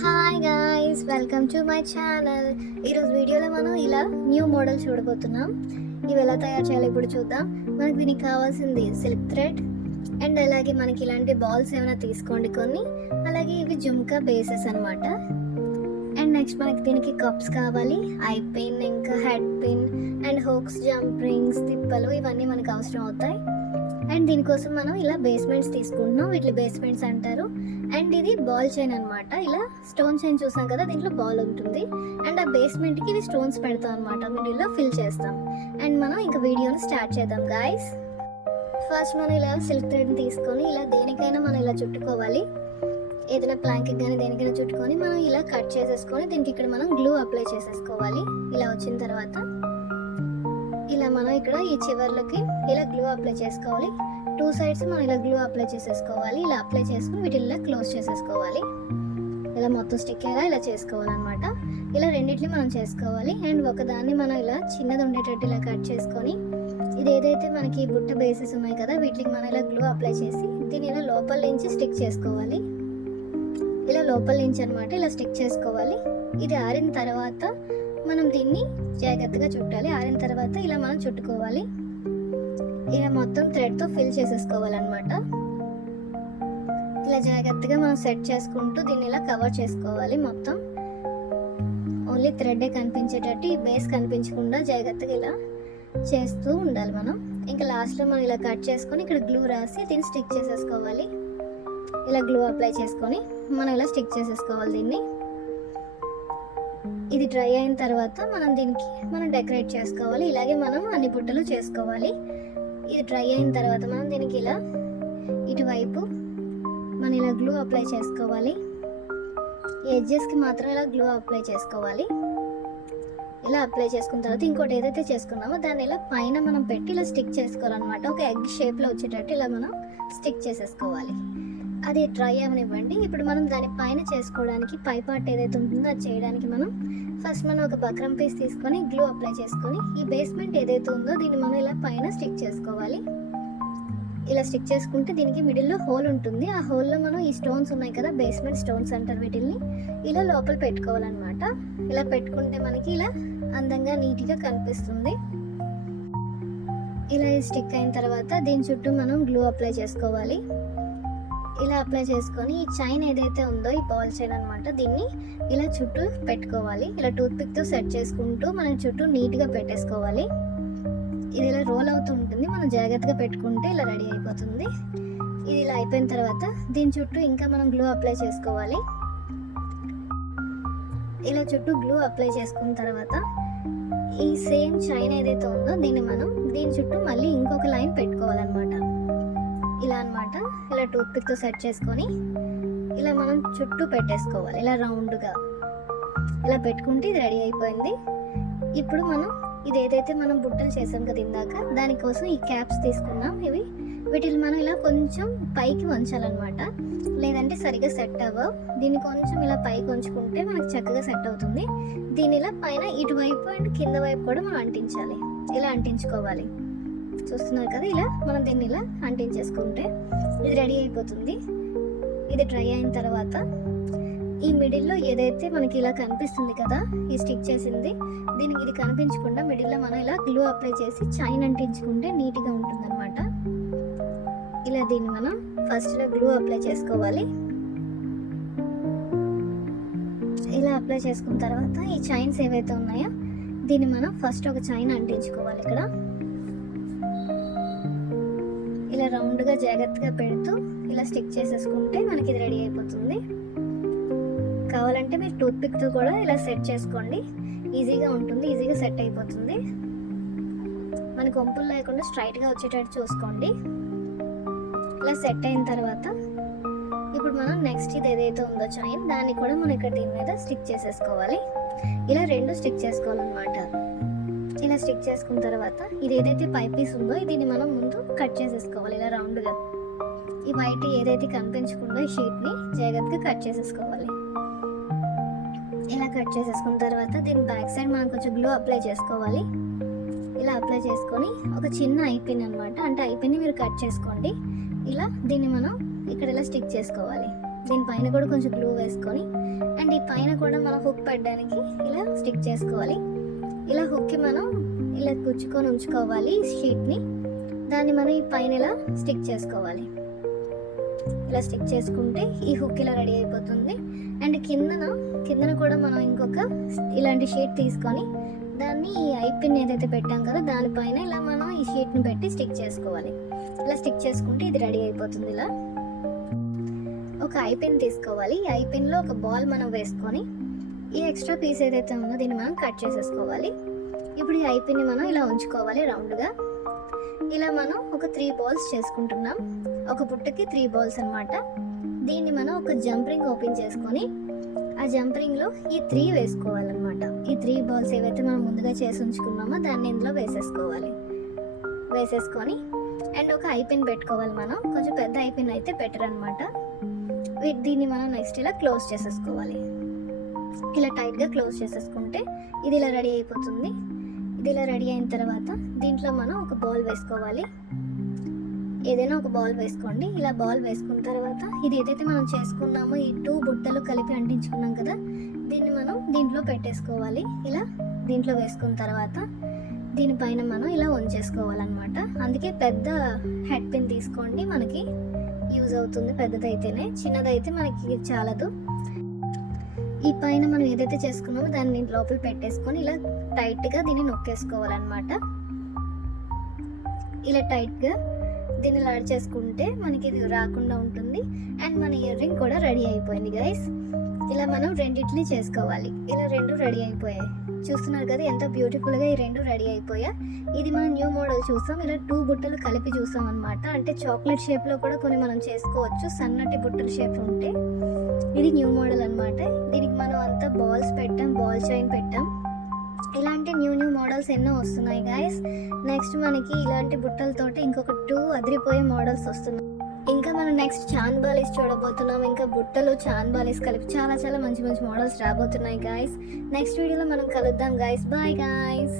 Hi guys, welcome to my channel. ఈరోజు వీడియోలో మనం ఇలా న్యూ మోడల్ చూడబోతున్నాం. ఇవి ఎలా తయారు చేయాలో ఇప్పుడు చూద్దాం. మనకి దీనికి కావాల్సింది సిల్క్ థ్రెడ్ అండ్ అలాగే మనకి ఇలాంటి బాల్స్ ఏమైనా తీసుకోండి కొన్ని. అలాగే ఇవి జుమ్కా బేసెస్ అనమాట. అండ్ నెక్స్ట్ మనకి దీనికి కప్స్ కావాలి, ఐ పిన్, ఇంకా head pin and hoax, jump rings, తిప్పలు ఇవన్నీ మనకు అవసరం అవుతాయి. అండ్ దీనికోసం మనం ఇలా బేస్మెంట్స్ తీసుకుంటున్నాం. వీటి బేస్మెంట్స్ అంటారు. అండ్ ఇది బాల్ చైన్ అనమాట. ఇలా స్టోన్ చైన్ చూసాం కదా, దీంట్లో బాల్ ఉంటుంది. అండ్ ఆ బేస్మెంట్కి ఇవి స్టోన్స్ పెడతాం అనమాట. మిడిల్లో ఫిల్ చేస్తాం. అండ్ మనం ఇంకా వీడియోని స్టార్ట్ చేద్దాం గాయస్. ఫస్ట్ మనం ఇలా సిల్క్ థ్రెడ్ని తీసుకొని ఇలా దేనికైనా మనం ఇలా చుట్టుకోవాలి. ఏదైనా ప్లాంక్కి కానీ దేనికైనా చుట్టుకొని మనం ఇలా కట్ చేసేసుకొని దీనికి ఇక్కడ మనం గ్లూ అప్లై చేసేసుకోవాలి. ఇలా వచ్చిన తర్వాత ఇలా మనం ఇక్కడ ఈ చివర్లకి ఇలా గ్లూ అప్లై చేసుకోవాలి. 2 sides మనం ఇలా గ్లూ అప్లై చేసేసుకోవాలి. ఇలా అప్లై చేసుకుని వీటిని ఇలా క్లోజ్ చేసేసుకోవాలి. ఇలా మొత్తం స్టిక్ అయ్యేలా ఇలా చేసుకోవాలన్నమాట. ఇలా రెండిట్ని మనం చేసుకోవాలి. అండ్ ఒకదాన్ని మనం ఇలా చిన్నది ఉండేటట్టు ఇలా కట్ చేసుకొని ఇది ఏదైతే మనకి బుట్ట బేసెస్ ఉన్నాయి కదా, వీటికి మనం ఇలా గ్లూ అప్లై చేసి దీన్ని ఇలా లోపల నుంచి స్టిక్ చేసుకోవాలి. ఇలా లోపల నుంచి అనమాట ఇలా స్టిక్ చేసుకోవాలి. ఇది ఆరిన తర్వాత మనం దీన్ని జాగ్రత్తగా చుట్టాలి. ఆరిన తర్వాత ఇలా మనం చుట్టుకోవాలి. ఇలా మొత్తం థ్రెడ్తో ఫిల్ చేసేసుకోవాలన్నమాట. ఇలా జాగ్రత్తగా మనం సెట్ చేసుకుంటూ దీన్ని ఇలా కవర్ చేసుకోవాలి. మొత్తం ఓన్లీ థ్రెడ్డే కనిపించేటట్టు, ఈ బేస్ కనిపించకుండా జాగ్రత్తగా ఇలా చేస్తూ ఉండాలి మనం. ఇంకా లాస్ట్లో మనం ఇలా కట్ చేసుకొని ఇక్కడ గ్లూ రాసి దీన్ని స్టిక్ చేసేసుకోవాలి. ఇలా గ్లూ అప్లై చేసుకొని మనం ఇలా స్టిక్ చేసేసుకోవాలి దీన్ని. ఇది డ్రై అయిన తర్వాత దీనికి మనం డెకరేట్ చేసుకోవాలి. ఇలాగే మనం అన్ని బుట్టలు చేసుకోవాలి. ఇది డ్రై అయిన తర్వాత మనం దీనికి ఇలా ఇటువైపు మనం ఇలా గ్లూ అప్లై చేసుకోవాలి. ఎడ్జెస్కి మాత్రం ఇలా గ్లూ అప్లై చేసుకోవాలి. ఇలా అప్లై చేసుకున్న తర్వాత ఇంకోటి ఏదైతే చేసుకున్నామో దాన్ని ఇలా పైన మనం పెట్టి ఇలా స్టిక్ చేసుకోవాలన్నమాట. ఒక ఎగ్ షేప్లో వచ్చేటట్టు ఇలా మనం స్టిక్ చేసేసుకోవాలి. అది డ్రై అవనివ్వండి. ఇప్పుడు మనం దాని పైన చేసుకోవడానికి పై పార్ట్ ఏదైతే ఉంటుందో అది చేయడానికి మనం ఒక బక్రం పీస్ తీసుకొని గ్లూ అప్లై చేసుకొని ఈ బేస్మెంట్ ఏదైతే ఉందో దీన్ని మనం ఇలా పైన స్టిక్ చేసుకోవాలి. ఇలా స్టిక్ చేసుకుంటే దీనికి మిడిల్లో హోల్ ఉంటుంది. ఆ హోల్లో మనం ఈ స్టోన్స్ ఉన్నాయి కదా, బేస్మెంట్ స్టోన్స్ అంటారు వీటిల్ని, ఇలా లోపల పెట్టుకోవాలన్నమాట. ఇలా పెట్టుకుంటే మనకి ఇలా అందంగా నీట్గా కనిపిస్తుంది. ఇలా స్టిక్ అయిన తర్వాత దీని చుట్టూ మనం గ్లూ అప్లై చేసుకోవాలి. ఇలా అప్లై చేసుకొని ఈ చైన్ ఏదైతే ఉందో ఈ బాల్ చైన్ అనమాట, దీన్ని ఇలా చుట్టూ పెట్టుకోవాలి. ఇలా టూత్పిక్తో సెట్ చేసుకుంటూ మనం చుట్టూ నీట్గా పెట్టేసుకోవాలి. ఇది ఇలా రోల్ అవుతూ ఉంటుంది. మనం జాగ్రత్తగా పెట్టుకుంటే ఇలా రెడీ అయిపోతుంది. ఇది ఇలా అయిపోయిన తర్వాత దీని చుట్టూ ఇంకా మనం గ్లూ అప్లై చేసుకోవాలి. ఇలా చుట్టూ గ్లూ అప్లై చేసుకున్న తర్వాత ఈ సేమ్ చైన్ ఏదైతే ఉందో దీని చుట్టూ మళ్ళీ ఇంకొక లైన్ పెట్టుకోవాలన్నమాట. ఇలా అనమాట. ఇలా టూత్పిక్తో సెట్ చేసుకొని ఇలా మనం చుట్టూ పెట్టేసుకోవాలి. ఇలా రౌండ్గా ఇలా పెట్టుకుంటే ఇది రెడీ అయిపోయింది. ఇప్పుడు మనం ఇది ఏదైతే మనం బుట్టలు చేసాం కదా ఇందాక, దానికోసం ఈ క్యాప్స్ తీసుకున్నాం. వీటిని మనం ఇలా కొంచెం పైకి వంచాలన్నమాట, లేదంటే సరిగా సెట్ అవ్వవు. దీన్ని కొంచెం ఇలా పైకి ఉంచుకుంటే మనకు చక్కగా సెట్ అవుతుంది. దీని ఇలా పైన ఇటువైపు అండ్ కింద వైపు కూడా మనం అంటించాలి. ఇలా అంటించుకోవాలి. చూస్తున్నారు కదా, ఇలా మనం దీన్ని ఇలా అంటించేసుకుంటే ఇది రెడీ అయిపోతుంది. ఇది డ్రై అయిన తర్వాత ఈ మిడిల్లో ఏదైతే మనకి ఇలా కనిపిస్తుంది కదా, ఈ స్టిక్ చేసింది, దీనికి ఇది కనిపించకుండా మిడిల్లో మనం ఇలా గ్లూ అప్లై చేసి చైన్ అంటించుకుంటే నీట్గా ఉంటుందన్నమాట. ఇలా దీన్ని మనం ఫస్ట్లో గ్లూ అప్లై చేసుకోవాలి. ఇలా అప్లై చేసుకున్న తర్వాత ఈ చైన్స్ ఏవైతే ఉన్నాయో దీన్ని మనం ఫస్ట్ ఒక చైన్ అంటించుకోవాలి. ఇక్కడ ఇలా రౌండ్గా జాగ్రత్తగా పెడుతూ ఇలా స్టిక్ చేసేసుకుంటే మనకి ఇది రెడీ అయిపోతుంది. కావాలంటే మీరు టూత్పిక్తో కూడా ఇలా సెట్ చేసుకోండి. ఈజీగా ఉంటుంది, ఈజీగా సెట్ అయిపోతుంది. మనకి వంపులు లేకుండా స్ట్రైట్గా వచ్చేటట్టు చూసుకోండి. ఇలా సెట్ అయిన తర్వాత ఇప్పుడు మనం నెక్స్ట్ ఇది ఏదైతే ఉందో చైన్, దాన్ని కూడా మనం ఇక్కడ దీని మీద స్టిక్ చేసేసుకోవాలి. ఇలా 2 స్టిక్ చేసుకోవాలన్నమాట. ఇలా స్టిక్ చేసుకున్న తర్వాత ఇది ఏదైతే పై పీస్ ఉందో దీన్ని మనం ముందు కట్ చేసేసుకోవాలి. ఇలా రౌండ్గా ఈ వైట్ ఏదైతే కనిపించకుండా ఈ షీట్ని జాగ్రత్తగా కట్ చేసేసుకోవాలి. ఇలా కట్ చేసేసుకున్న తర్వాత దీని బ్యాక్ సైడ్ మనం కొంచెం గ్లూ అప్లై చేసుకోవాలి. ఇలా అప్లై చేసుకొని ఒక చిన్న ఐపిన్ అనమాట, అంటే ఐపిన్ని మీరు కట్ చేసుకోండి. ఇలా దీన్ని మనం ఇక్కడ ఇలా స్టిక్ చేసుకోవాలి. దీనిపైన కూడా కొంచెం గ్లూ వేసుకొని అండ్ ఈ పైన కూడా మనం హుక్ పెట్టడానికి ఇలా స్టిక్ చేసుకోవాలి. ఇలా హుక్కి మనం ఇలా గుచ్చుకొని ఉంచుకోవాలి షీట్ని. దాన్ని మనం ఈ పైన ఇలా స్టిక్ చేసుకోవాలి. ఇలా స్టిక్ చేసుకుంటే ఈ హుక్ ఇలా రెడీ అయిపోతుంది. అండ్ కిందన కూడా మనం ఇంకొక ఇలాంటి షీట్ తీసుకొని దాన్ని ఈ ఐపిన్ ఏదైతే పెట్టాం కదా దానిపైన ఇలా మనం ఈ షీట్ని పెట్టి స్టిక్ చేసుకోవాలి. ఇలా స్టిక్ చేసుకుంటే ఇది రెడీ అయిపోతుంది. ఇలా ఒక ఐపిన్ తీసుకోవాలి. ఈ ఐపిన్లో ఒక బాల్ మనం వేసుకొని ఈ ఎక్స్ట్రా పీస్ ఏదైతే ఉందో దీన్ని మనం కట్ చేసేసుకోవాలి. ఇప్పుడు ఈ ఐపిన్ని మనం ఇలా ఉంచుకోవాలి రౌండ్గా. ఇలా మనం ఒక 3 బాల్స్ చేసుకుంటున్నాం. ఒక బుట్టకి 3 బాల్స్ అన్నమాట. దీన్ని మనం ఒక జంప్ రింగ్ ఓపెన్ చేసుకొని ఆ జంప్ రింగ్లో ఈ 3 వేసుకోవాలన్నమాట. ఈ 3 బాల్స్ ఏవైతే మనం ముందుగా చేసి ఉంచుకున్నామో దాన్ని ఇందులో వేసేసుకొని అండ్ ఒక ఐపిన్ పెట్టుకోవాలి. మనం కొంచెం పెద్ద ఐపిన్ అయితే బెటర్ అనమాట. దీన్ని మనం నెక్స్ట్ ఇలా క్లోజ్ చేసేసుకోవాలి. ఇలా టైట్గా క్లోజ్ చేసేసుకుంటే ఇది ఇలా రెడీ అయిపోతుంది. ఇది ఇలా రెడీ అయిన తర్వాత దీంట్లో మనం ఒక బాల్ వేసుకోవాలి. ఏదైనా ఒక బాల్ వేసుకోండి. ఇలా బాల్ వేసుకున్న తర్వాత ఇది ఏదైతే మనం చేసుకున్నామో ఈ 2 బుట్టలు కలిపి అంటించుకున్నాం కదా దీన్ని మనం దీంట్లో పెట్టేసుకోవాలి. ఇలా దీంట్లో వేసుకున్న తర్వాత దీనిపైన మనం ఇలా ఉంచేసుకోవాలన్నమాట. అందుకే పెద్ద హెడ్ పిన్ తీసుకోండి, మనకి యూజ్ అవుతుంది పెద్దదైతేనే. చిన్నదైతే మనకి చాలదు. ఈ పైన మనం ఏదైతే చేసుకున్నామో దాన్ని లోపల పెట్టేసుకొని ఇలా టైట్గా దీన్ని నొక్కేసుకోవాలన్నమాట. ఇలా టైట్గా దీన్ని లాడ్ చేసుకుంటే మనకి ఇది రాకుండా ఉంటుంది. అండ్ మన ఇయర్ రింగ్ కూడా రెడీ అయిపోయింది గైస్. ఇలా మనం రెండిట్ని చేసుకోవాలి. ఇలా 2 రెడీ అయిపోయాయి. చూస్తున్నారు కదా ఎంత బ్యూటిఫుల్గా ఈ 2 రెడీ అయిపోయా. ఇది మనం న్యూ మోడల్ చూసాం. ఇలా 2 బుట్టలు కలిపి చూసాం అనమాట. అంటే చాక్లెట్ షేప్లో కూడా కొన్ని మనం చేసుకోవచ్చు, సన్నటి బుట్టల షేప్ ఉంటే. ఇది న్యూ మోడల్ అనమాట. దీనికి మనం అంతా బాల్స్ పెట్టాం, బాల్ చైన్ పెట్టాం. ఇలాంటి న్యూ మోడల్స్ ఎన్నో వస్తున్నాయి గైస్. నెక్స్ట్ మనకి ఇలాంటి బుట్టలతోటి ఇంకొక 2 అదిరిపోయే మోడల్స్ వస్తున్నాయి. ఇంకా మనం నెక్స్ట్ చాన్ బాలీస్ చూడబోతున్నాం. ఇంకా బుట్టలు చాన్ బాలీస్ కలిపి చాలా మంచి మోడల్స్ రాబోతున్నాయి గైస్. నెక్స్ట్ వీడియోలో మనం కలుద్దాం గైస్. Bye guys.